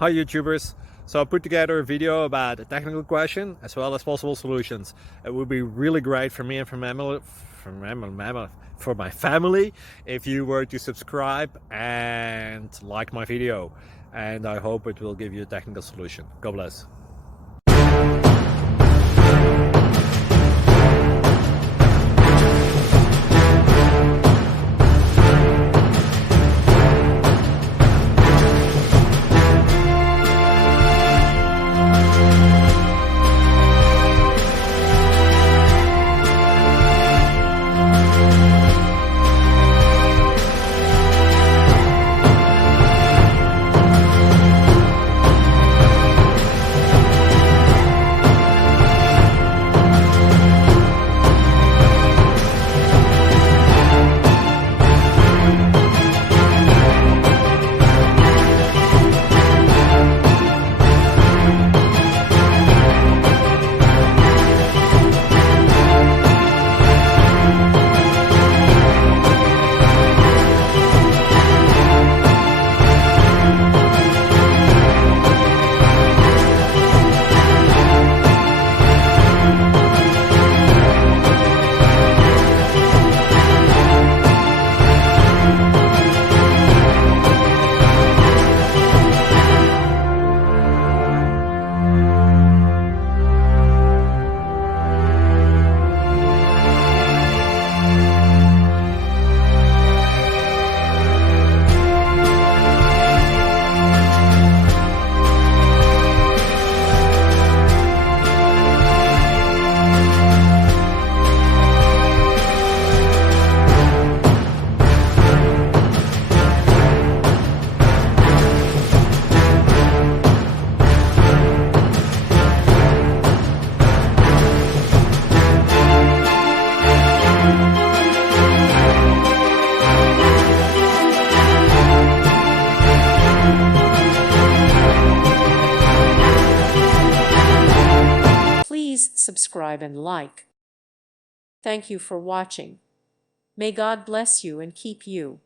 Hi YouTubers! So I put together a video about a technical question as well as possible solutions. It would be really great for me and for my family if you were to subscribe and like my video, and I hope it will give you a technical solution. God bless. Please subscribe and like. Thank you for watching. May God bless you and keep you.